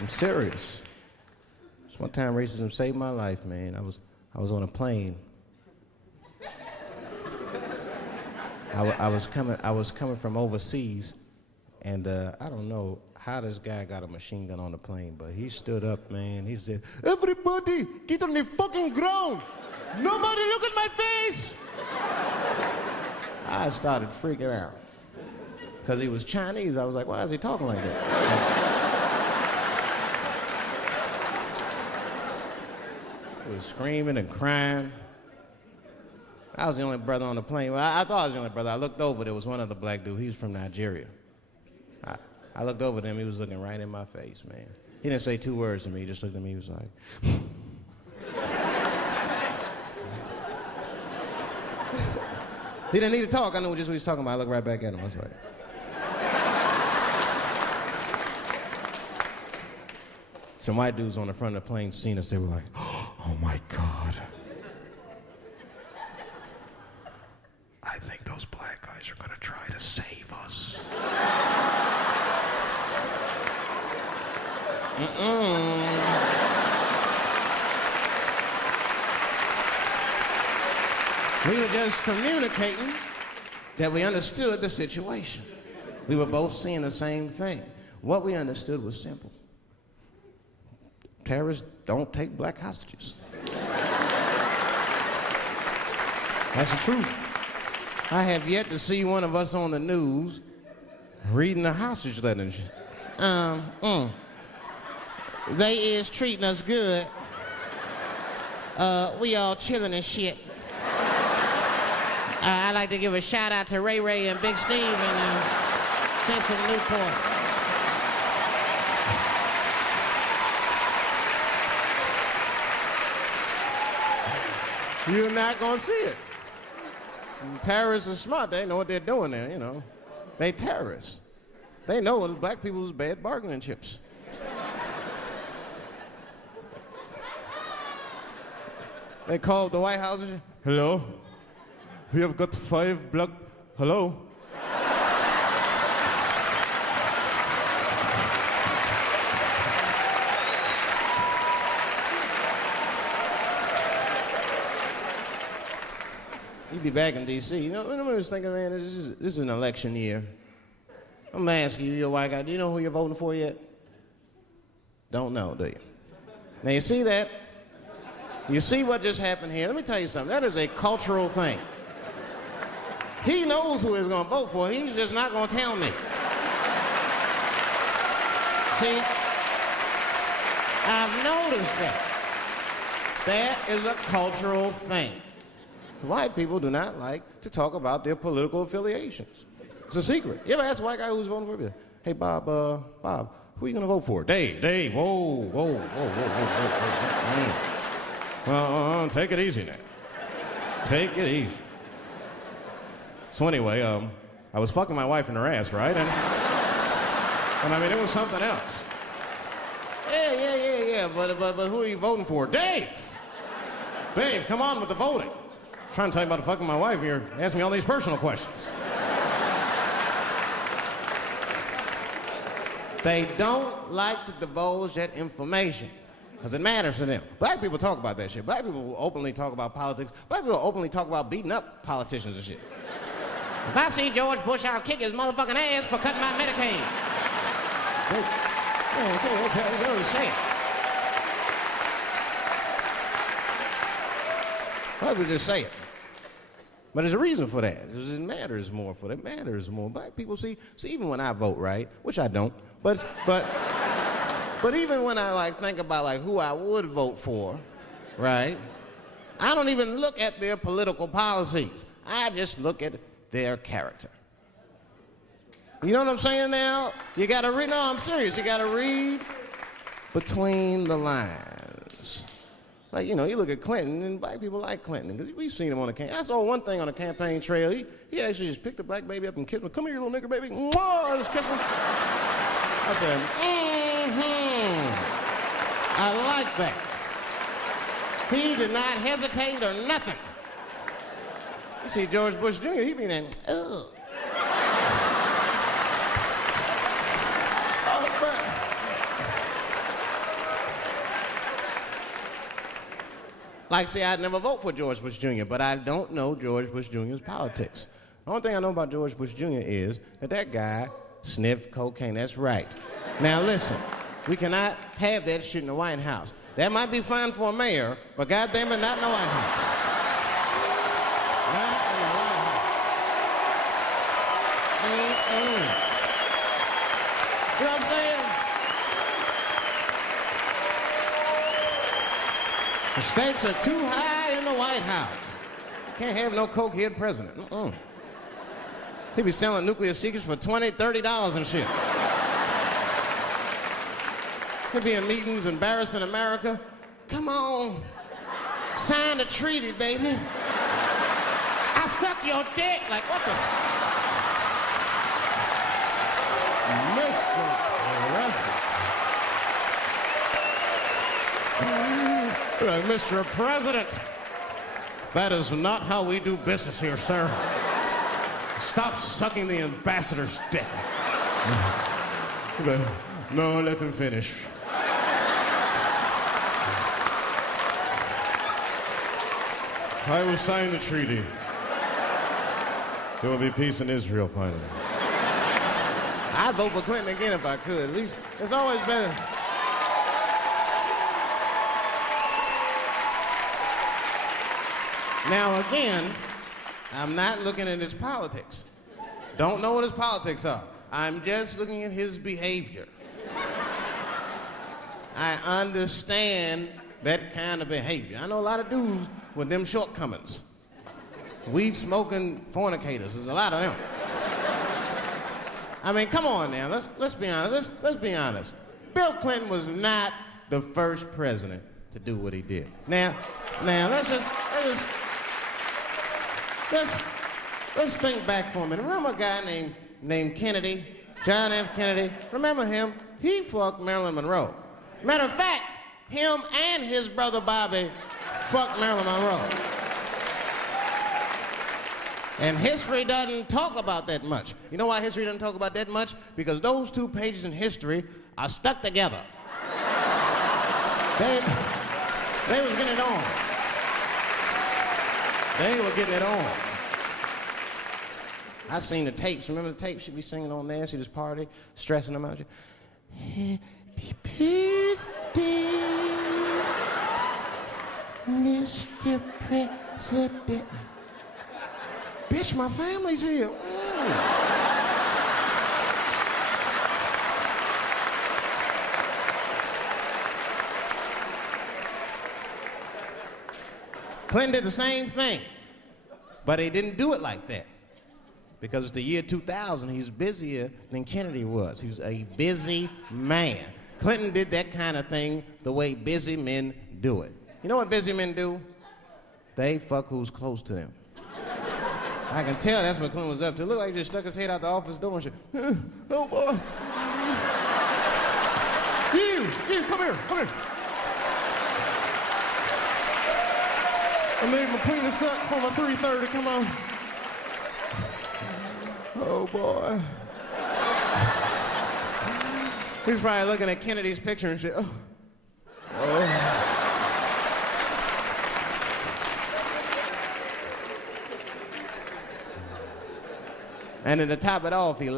I'm serious. This one time racism saved my life, man. I was on a plane. I was coming from overseas, and I don't know how this guy got a machine gun on the plane, but he stood up, man. He said, "Everybody, get on the fucking ground. Nobody look at my face." I started freaking out. Because he was Chinese, I was like, why is he talking like that? He was screaming and crying. I was the only brother on the plane. Well, I thought I was the only brother. I looked over, there was one other black dude. He was from Nigeria. I looked over at him, he was looking right in my face, man. He didn't say two words to me, he just looked at me, he was like... He didn't need to talk, I knew just what he was talking about. I looked right back at him, I was like... Some white dudes on the front of the plane seen us, they were like, "Oh my God. I think those black guys are gonna try to save us." We were just communicating that we understood the situation. We were both seeing the same thing. What we understood was simple. Terrorists don't take black hostages. That's the truth. I have yet to see one of us on the news reading a hostage letter and shit. They is treating us good. We all chilling and shit. I'd like to give a shout out to Ray Ray and Big Steve and Central Newport. You're not gonna see it. Terrorists are smart. They know what they're doing there, you know. They terrorists. They know black people's bad bargaining chips. They called the White House. "Hello? We have got 5 black... Hello?" You'd be back in D.C. You know, I was thinking, man, this is an election year. I'm gonna ask you, you're a white guy, do you know who you're voting for yet? Don't know, do you? Now you see that? You see what just happened here? Let me tell you something. That is a cultural thing. He knows who he's gonna vote for. He's just not gonna tell me. See? I've noticed that. That is a cultural thing. White people do not like to talk about their political affiliations. It's a secret. You ever ask a white guy who's voting for you? "Hey, Bob, who are you gonna vote for?" Dave, whoa. Well, take it easy now. Take it easy. So anyway, I was fucking my wife in her ass, right? And I mean, it was something else. Yeah, but who are you voting for? Dave, come on with the voting. I'm trying to tell you about fucking my wife, and you're asking me all these personal questions. They don't like to divulge that information because it matters to them. Black people talk about that shit. Black people will openly talk about politics. Black people will openly talk about beating up politicians and shit. If I see George Bush, I'll kick his motherfucking ass for cutting my Medicaid. Okay, you know say it. Black people just say it. But there's a reason for that. Because it matters more for them. It matters more. Black people see, even when I vote, right? Which I don't. But even when I think about who I would vote for, right? I don't even look at their political policies. I just look at their character. You know what I'm saying now? You gotta read, no, I'm serious. You gotta read between the lines. You look at Clinton, and black people like Clinton, because we've seen him on the campaign. I saw one thing on the campaign trail. He actually just picked a black baby up and kissed him. "Come here, little nigger baby." Mwah, just kiss him. I said, I like that. He did not hesitate or nothing. You see George Bush Jr., he be there, ugh. Like, say, I'd never vote for George Bush Jr., but I don't know George Bush Jr.'s politics. The only thing I know about George Bush Jr. is that guy sniffed cocaine. That's right. Now, listen, we cannot have that shit in the White House. That might be fine for a mayor, but goddamn it, not in the White House. Not in the White House. You know what I'm saying? The stakes are too high in the White House. Can't have no cokehead president. He be selling nuclear secrets for $20, $30 and shit. He'll be in meetings embarrassing America. Come on, sign the treaty, baby. I suck your dick. Like, what the? Mr. President. Like, Mr. President, that is not how we do business here, sir. Stop sucking the ambassador's dick. No, let him finish. I will sign the treaty. There will be peace in Israel finally. I'd vote for Clinton again if I could. At least it's always better. Now again, I'm not looking at his politics. Don't know what his politics are. I'm just looking at his behavior. I understand that kind of behavior. I know a lot of dudes with them shortcomings. Weed-smoking fornicators, there's a lot of them. I mean, come on now, let's be honest. Let's be honest. Bill Clinton was not the first president to do what he did. Now, let's think back for a minute. Remember a guy named Kennedy, John F. Kennedy? Remember him? He fucked Marilyn Monroe. Matter of fact, him and his brother Bobby fucked Marilyn Monroe. And history doesn't talk about that much. You know why history doesn't talk about that much? Because those two pages in history are stuck together. They was getting it on. They were getting it on. I seen the tapes. Remember the tapes? She'd be singing on there. See this party, stressing them out. Happy birthday, Mr. President. Bitch, my family's here. Clinton did the same thing, but he didn't do it like that. Because it's the year 2000, he's busier than Kennedy was. He was a busy man. Clinton did that kind of thing the way busy men do it. You know what busy men do? They fuck who's close to them. I can tell that's what Clinton was up to. Look like he just stuck his head out the office door and shit. Oh, boy. You, come here. I made my penis suck for my 3:30, come on. Oh, boy. He's probably looking at Kennedy's picture and shit. Oh. And then to top it off, he